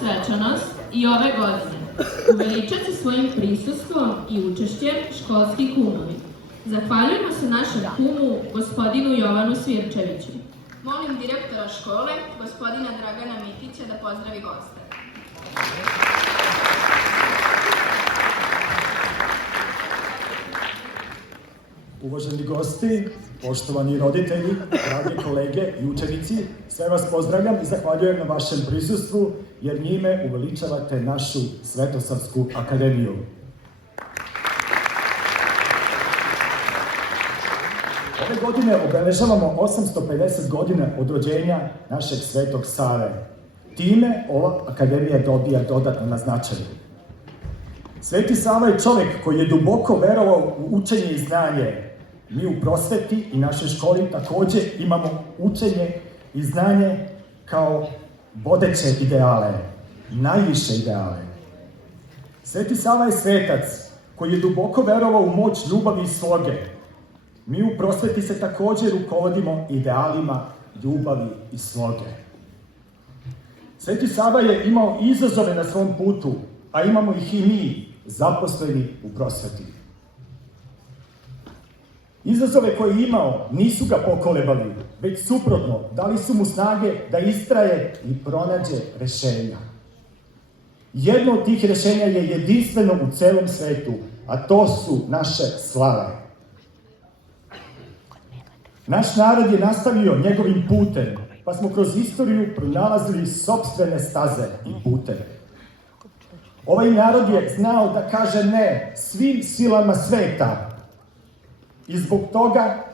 svečanost i ove godine uveličati svojim prisustvom i učešćem školski kumovi. Zahvaljujemo se našem kumu, gospodinu Jovanu Svirčeviću. Molim direktora škole, gospodina Dragana Mitića, da pozdravi goste. Uvaženi gosti, poštovani roditelji, dragi kolege i učenici, sve vas pozdravljam i zahvaljujem na vašem prisustvu, jer njime uveličavate našu Svetosavsku akademiju. Ove godine obeležavamo 850 godina od rođenja našeg Svetog Save. Time ova akademija dobija dodatno na značaju. Sveti Sava je čovek koji je duboko verovao u učenje i znanje. Mi u prosveti i našoj školi takođe imamo učenje i znanje kao vodeće ideale, najviše ideale. Sveti Sava je svetac koji je duboko verovao u moć ljubavi i sloge. Mi u prosveti se takođe rukovodimo idealima ljubavi i sloge. Sveti Sava je imao izazove na svom putu, a imamo ih i mi, zaposleni u prosveti. Izazove koje je imao nisu ga pokolebali, već suprotno, dali su mu snage da istraje i pronađe rešenja. Jedno od tih rešenja je jedinstveno u celom svetu, a to su naše slave. Naš narod je nastavio njegovim putem, pa smo kroz istoriju pronalazili sopstvene staze i puteve. Ovaj narod je znao da kaže ne svim silama sveta i zbog toga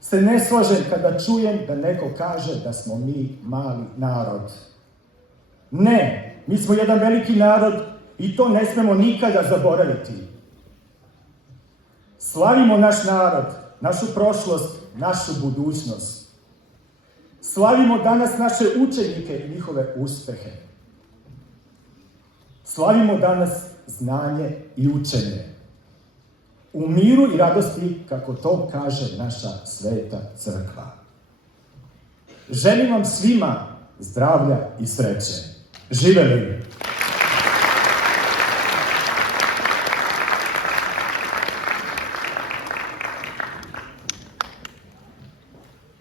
se ne slažem kada čujem da neko kaže da smo mi mali narod. Ne, mi smo jedan veliki narod i to ne smemo nikada zaboraviti. Slavimo naš narod, našu prošlost, našu budućnost. Slavimo danas naše učenike i njihove uspehe. Slavimo danas znanje i učenje. U miru i radosti, kako to kaže naša sveta crkva. Želim vam svima zdravlja i sreće. Živeli!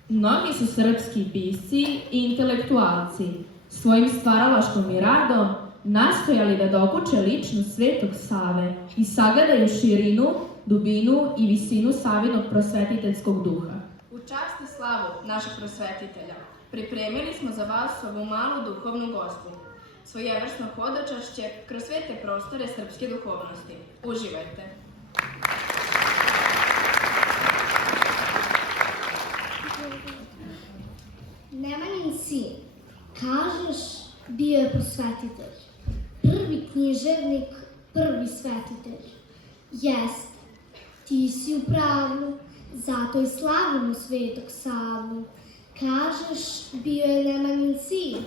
Mnogi su srpski pisci i intelektualci svojim stvaralaštvom i radom nastojali da dokuče ličnost Svetog Save i sagledaju širinu, dubinu i visinu Savinog prosvetiteljskog duha. U čast i slavu našeg prosvetitelja pripremili smo za vas ovu malu duhovnu gozbu, svojevrsno hodočašće kroz sve te prostore srpske duhovnosti. Uživajte! Nemanjin sin, kažeš, bio je prosvetitelj. Prvi književnik, prvi svetitelj. Jest, ti si u pravu, zato i slavimo Svetog Savu. Kažeš, bio je Nemanjin sin,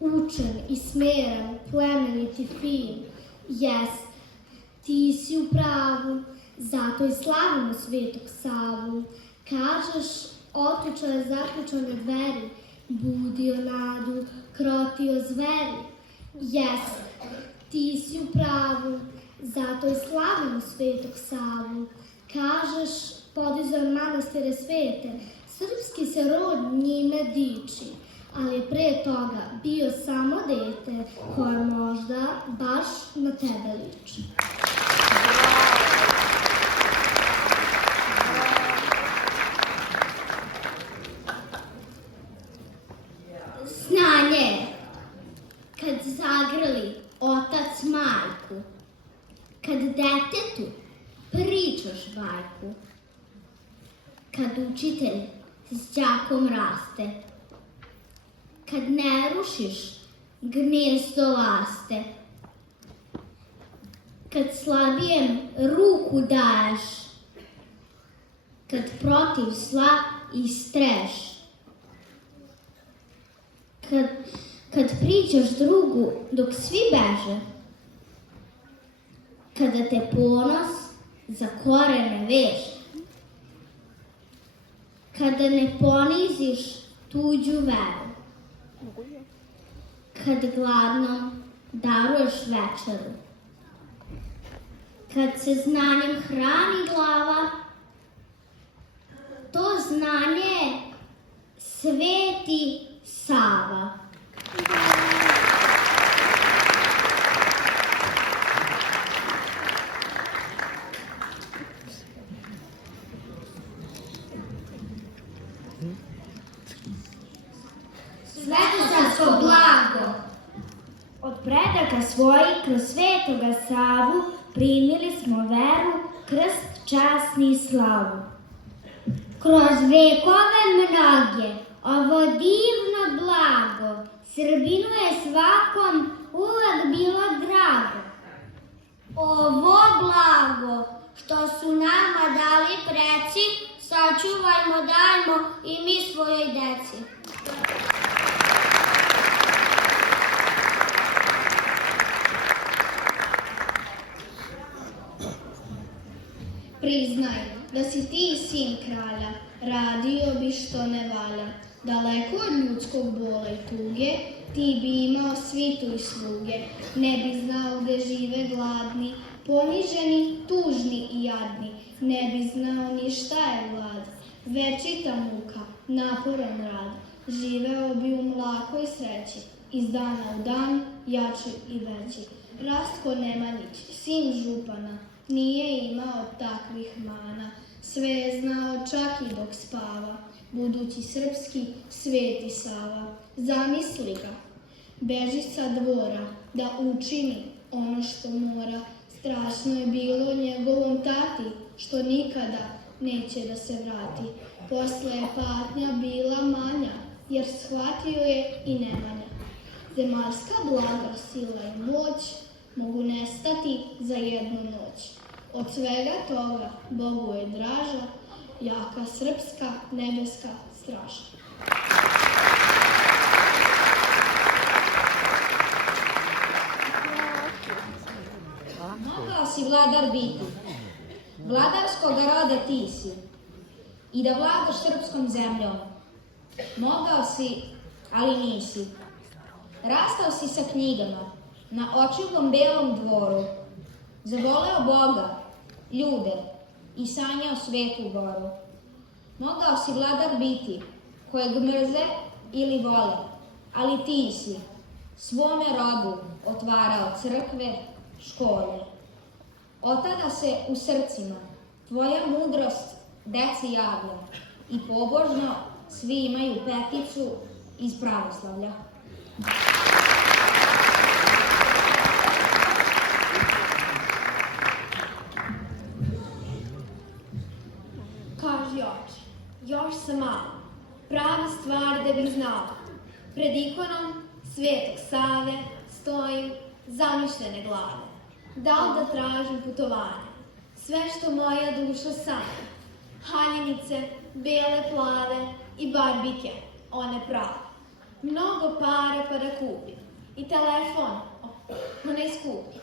učen i smeran, plemenit i fin. Jest, ti si u pravu, zato i slavimo Svetog Savu. Kažeš, otključao je zaključane dveri, budio nadu, krotio zveri. Jest, ti si u pravu, zato i slavimo Svetog Savu. Kažeš, podizao manastire svete, srpski se rod njime diči, ali pre toga bio samo dete koje možda baš na tebe liči. Znanje, kad zagrli otac majku, kad detetu pričaš bajku, kad učitelj s đakom raste, kad ne rušiš gnezdo laste, kad slabijem ruku daješ, kad protiv zla istreš, kad pričaš drugu dok svi beže, kada te ponos za korene veže, kada ne poniziš tuđu veru, kad gladnom daruješ večeru. Kad se znanjem hrani glava, to znanje je Sveti Sava. Svetosavsko blago. Od predaka svojih kroz Svetoga Savu primili smo veru, krst, čast i slavu. Kroz vekove mnoge ovo divno blago Srbinu je svakom uvek bilo drago. Ovo blago što su nama dali preci, sačuvajmo, dajmo i mi svojoj deci. Priznaj da si ti sin kralja, radio bi što ne valja. Daleko od ljudskog bola i tuge, ti bi imao svitu i sluge. Ne bi znao gde žive gladni, poniženi, tužni i jadni. Ne bi znao ni šta je glad, večita muka, naporan rad. Živeo bi u mlakoj sreći, iz dana u dan, jači i veći. Rastko Nemanjić, sin župana, nije imao takvih mana, sve je znao čak i dok spava, budući srpski Sveti Sava. Zamisli ga, beži sa dvora, da učini ono što mora. Strašno je bilo njegovom tati, što nikada neće da se vrati. Posle je patnja bila manja, jer shvatio je i Nemanja. Zemaljska blaga, sila i moć mogu nestati za jednu noć. Od svega toga Bogu je draža, jaka srpska nebeska straža. Mogao si vladar biti, vladarskog roda ti si, i da vladaš srpskom zemljom. Mogao si, ali nisi. Rastao si sa knjigama, na očuvom belom dvoru, zavoleo Boga, ljude i sanjao svetu goru. Mogao si vladar biti, kojeg mrze ili vole, ali ti si svome rodu otvarao crkve, škole. Od tada se u srcima tvoja mudrost deci javlja i pobožno svi imaju peticu iz pravoslavlja. Kaži oče, još sam malo, prave stvari da bih znala. Pred ikonom Svetog Save stojim zamišljene glave. Da li da tražim putovanje? Sve što moja duša sanja. Haljinice, bele, plave i barbike, one prave. Mnogo para pa da kupim. I telefon, onaj skupi.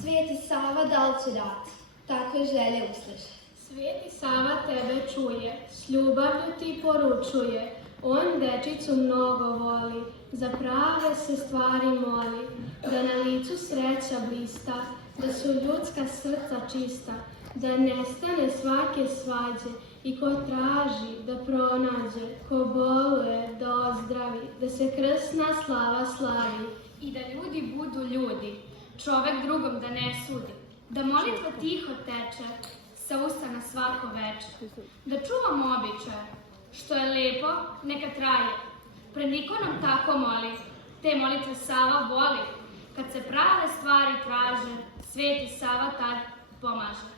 Sveti Sava da li će dati? Takve želje usliše. Sveti Sava tebe čuje, s ljubavlju ti poručuje. On dečicu mnogo voli, za prave se stvari moli, da na licu sreća blista, da su ljudska srca čista, da nestane svake svađe i ko traži da pronađe, ko boluje da ozdravi, da se krsna slava slavi i da ljudi budu ljudi, čovek drugom da ne sudi, da molitva tiho teče sa usta na svako veče, da čuvamo običaje, što je lepo, neka traje. Pred ikonom tako moli, te molitve Sava voli, kad se prave stvari traže, Sveti Sava tad pomaže.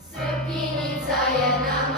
Srpinjica je nam